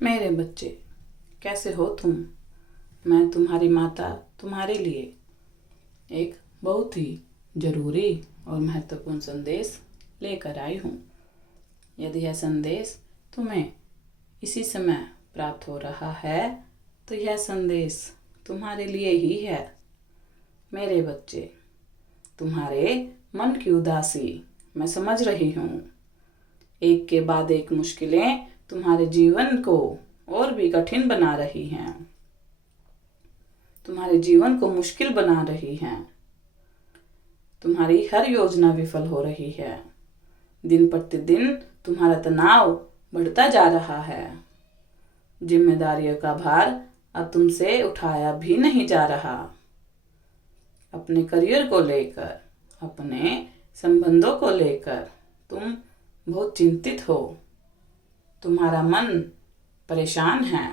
मेरे बच्चे, कैसे हो तुम? मैं तुम्हारी माता तुम्हारे लिए एक बहुत ही जरूरी और महत्वपूर्ण संदेश लेकर आई हूँ। यदि यह संदेश तुम्हें इसी समय प्राप्त हो रहा है तो यह संदेश तुम्हारे लिए ही है। मेरे बच्चे, तुम्हारे मन की उदासी मैं समझ रही हूँ। एक के बाद एक मुश्किलें तुम्हारे जीवन को और भी कठिन बना रही हैं, तुम्हारे जीवन को मुश्किल बना रही हैं। तुम्हारी हर योजना विफल हो रही है। दिन प्रतिदिन तुम्हारा तनाव बढ़ता जा रहा है। जिम्मेदारियों का भार अब तुमसे उठाया भी नहीं जा रहा। अपने करियर को लेकर, अपने संबंधों को लेकर तुम बहुत चिंतित हो। तुम्हारा मन परेशान है।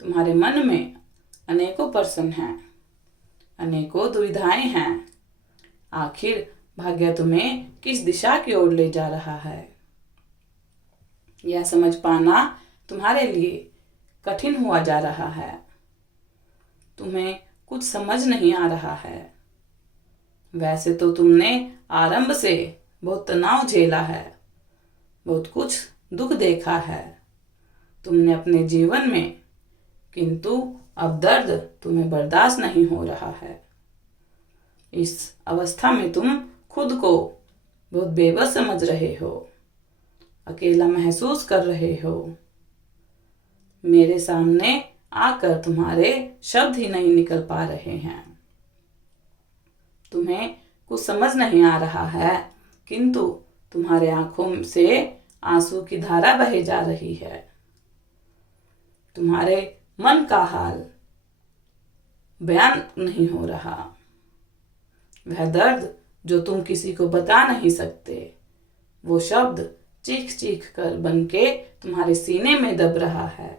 तुम्हारे मन में अनेकों प्रश्न हैं, अनेकों दुविधाएं हैं। आखिर भाग्य तुम्हें किस दिशा की ओर ले जा रहा है, यह समझ पाना तुम्हारे लिए कठिन हुआ जा रहा है। तुम्हें कुछ समझ नहीं आ रहा है। वैसे तो तुमने आरंभ से बहुत तनाव झेला है, बहुत कुछ दुख देखा है तुमने अपने जीवन में, किंतु अब दर्द तुम्हें बर्दाश्त नहीं हो रहा है। इस अवस्था में तुम खुद को बहुत बेबस समझ रहे हो, अकेला महसूस कर रहे हो। मेरे सामने आकर तुम्हारे शब्द ही नहीं निकल पा रहे हैं। तुम्हें कुछ समझ नहीं आ रहा है, किंतु तुम्हारे आंखों से आंसू की धारा बहे जा रही है। तुम्हारे मन का हाल बयान नहीं हो रहा। वह दर्द जो तुम किसी को बता नहीं सकते, वो शब्द चीख चीख कर बन के तुम्हारे सीने में दब रहा है।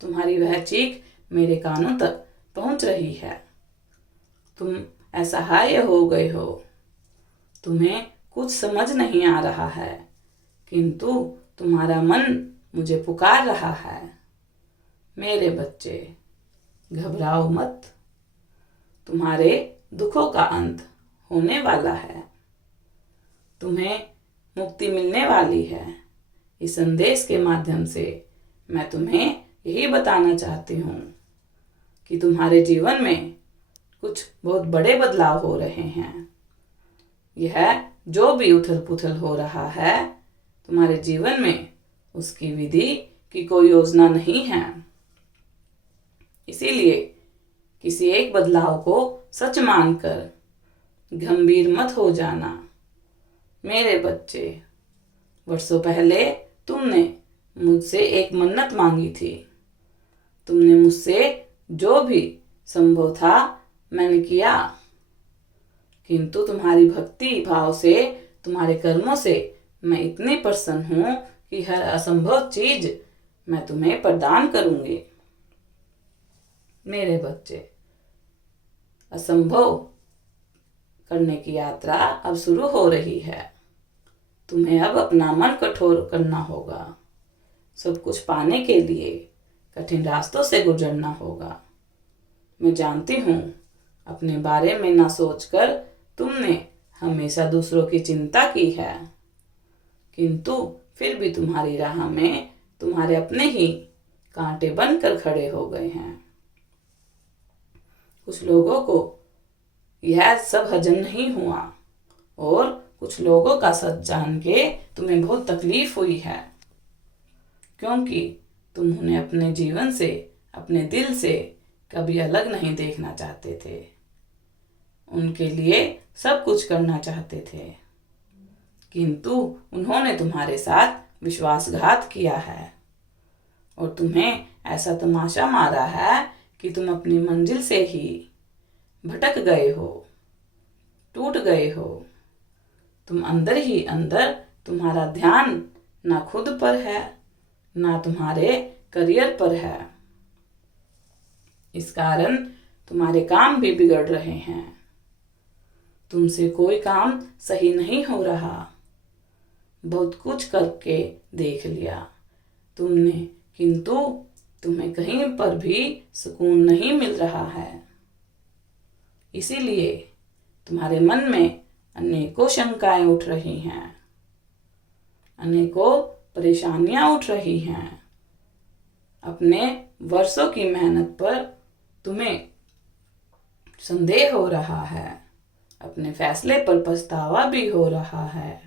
तुम्हारी वह चीख मेरे कानों तक पहुंच रही है। तुम असहाय हो गए हो। तुम्हें कुछ समझ नहीं आ रहा है, किंतु तुम्हारा मन मुझे पुकार रहा है। मेरे बच्चे, घबराओ मत। तुम्हारे दुखों का अंत होने वाला है। तुम्हें मुक्ति मिलने वाली है। इस संदेश के माध्यम से मैं तुम्हें यही बताना चाहती हूँ कि तुम्हारे जीवन में कुछ बहुत बड़े बदलाव हो रहे हैं। यह जो भी उथल पुथल हो रहा है तुम्हारे जीवन में, उसकी विधि की कोई योजना नहीं है। इसीलिए किसी एक बदलाव को सच मानकर गंभीर मत हो जाना। मेरे बच्चे, वर्षों पहले तुमने मुझसे एक मन्नत मांगी थी। तुमने मुझसे जो भी संभव था मैंने किया, किंतु तुम्हारी भक्ति भाव से, तुम्हारे कर्मों से मैं इतनी प्रसन्न हूं कि हर असंभव चीज मैं तुम्हें प्रदान करूंगी। मेरे बच्चे, असंभव करने की यात्रा अब शुरू हो रही है। तुम्हें अब अपना मन कठोर करना होगा। सब कुछ पाने के लिए कठिन रास्तों से गुजरना होगा। मैं जानती हूँ, अपने बारे में ना सोचकर तुमने हमेशा दूसरों की चिंता की है, किंतु फिर भी तुम्हारी राह में तुम्हारे अपने ही कांटे बनकर खड़े हो गए हैं। कुछ लोगों को यह सब हजम नहीं हुआ और कुछ लोगों का सच जान के तुम्हें बहुत तकलीफ हुई है, क्योंकि तुम उन्हें अपने जीवन से, अपने दिल से कभी अलग नहीं देखना चाहते थे। उनके लिए सब कुछ करना चाहते थे, किंतु उन्होंने तुम्हारे साथ विश्वासघात किया है और तुम्हें ऐसा तमाशा मारा है कि तुम अपनी मंजिल से ही भटक गए हो, टूट गए हो। तुम अंदर ही अंदर, तुम्हारा ध्यान ना खुद पर है, ना तुम्हारे करियर पर है। इस कारण तुम्हारे काम भी बिगड़ रहे हैं। तुमसे कोई काम सही नहीं हो रहा। बहुत कुछ करके देख लिया, तुमने, किंतु तुम्हें कहीं पर भी सुकून नहीं मिल रहा है। इसीलिए तुम्हारे मन में अनेकों शंकाएं उठ रही हैं, अनेकों परेशानियां उठ रही हैं। अपने वर्षों की मेहनत पर तुम्हें संदेह हो रहा है, अपने फैसले पर पछतावा भी हो रहा है।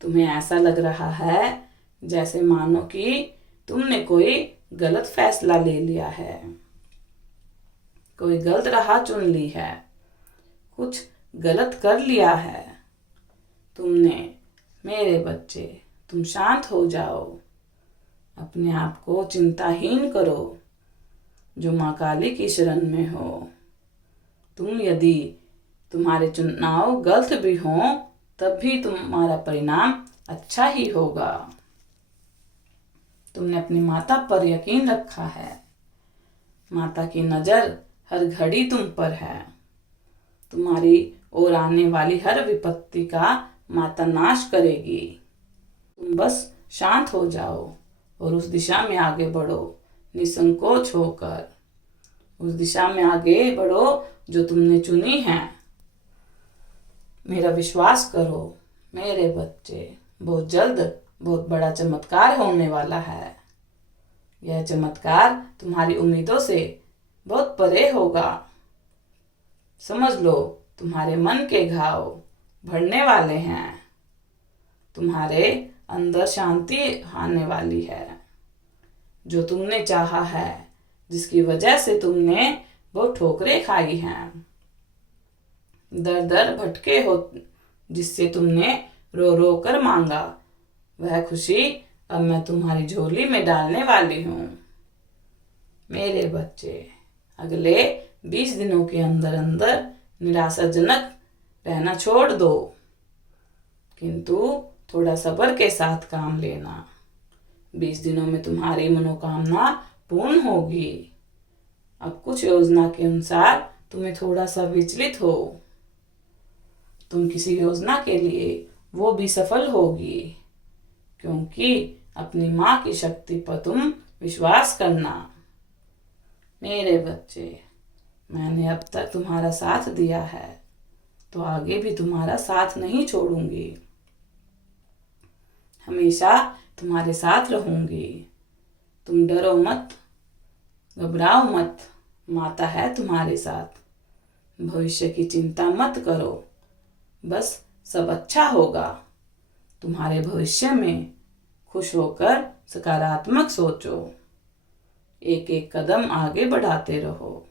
तुम्हें ऐसा लग रहा है जैसे मानो कि तुमने कोई गलत फैसला ले लिया है, कोई गलत राह चुन ली है, कुछ गलत कर लिया है तुमने। मेरे बच्चे, तुम शांत हो जाओ, अपने आप को चिंताहीन करो, जो माँ काली की शरण में हो। यदि तुम्हारे चुनाव गलत भी हों तब भी तुम्हारा परिणाम अच्छा ही होगा। तुमने अपनी माता पर यकीन रखा है, माता की नजर हर घड़ी तुम पर है। तुम्हारी ओर आने वाली हर विपत्ति का माता नाश करेगी। तुम बस शांत हो जाओ और उस दिशा में आगे बढ़ो, निसंकोच होकर उस दिशा में आगे बढ़ो जो तुमने चुनी है। मेरा विश्वास करो मेरे बच्चे, बहुत जल्द बहुत बड़ा चमत्कार होने वाला है। यह चमत्कार तुम्हारी उम्मीदों से बहुत परे होगा। समझ लो, तुम्हारे मन के घाव भरने वाले हैं, तुम्हारे अंदर शांति आने वाली है। जो तुमने चाहा है, जिसकी वजह से तुमने बहुत ठोकरें खाई हैं, दर दर भटके हो, जिससे तुमने रो रो कर मांगा, वह खुशी अब मैं तुम्हारी झोली में डालने वाली हूँ। मेरे बच्चे, अगले 20 दिनों के अंदर अंदर निराशाजनक रहना छोड़ दो, किंतु थोड़ा सब्र के साथ काम लेना। 20 दिनों में तुम्हारी मनोकामना पूर्ण होगी। अब कुछ योजना के अनुसार तुम्हें थोड़ा सा विचलित हो, तुम किसी योजना के लिए वो भी सफल होगी, क्योंकि अपनी माँ की शक्ति पर तुम विश्वास करना। मेरे बच्चे, मैंने अब तक तुम्हारा साथ दिया है, तो आगे भी तुम्हारा साथ नहीं छोड़ूंगी। हमेशा तुम्हारे साथ रहूंगी। तुम डरो मत, घबराओ मत, माता है तुम्हारे साथ। भविष्य की चिंता मत करो, बस सब अच्छा होगा। तुम्हारे भविष्य में खुश होकर सकारात्मक सोचो, एक एक कदम आगे बढ़ाते रहो।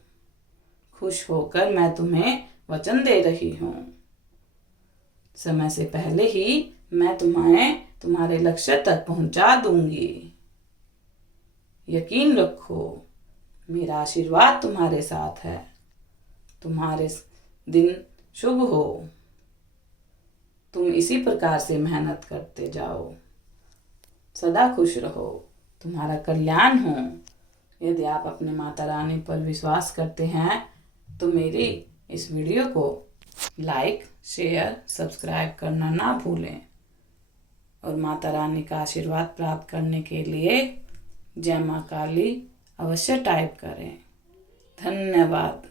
खुश होकर मैं तुम्हें वचन दे रही हूँ, समय से पहले ही मैं तुम्हें तुम्हारे लक्ष्य तक पहुंचा दूंगी। यकीन रखो, मेरा आशीर्वाद तुम्हारे साथ है। तुम्हारे दिन शुभ हो। तुम इसी प्रकार से मेहनत करते जाओ, सदा खुश रहो, तुम्हारा कल्याण हो। यदि आप अपने माता रानी पर विश्वास करते हैं तो मेरी इस वीडियो को लाइक, शेयर, सब्सक्राइब करना ना भूलें। और माता रानी का आशीर्वाद प्राप्त करने के लिए जय माँ काली अवश्य टाइप करें। धन्यवाद।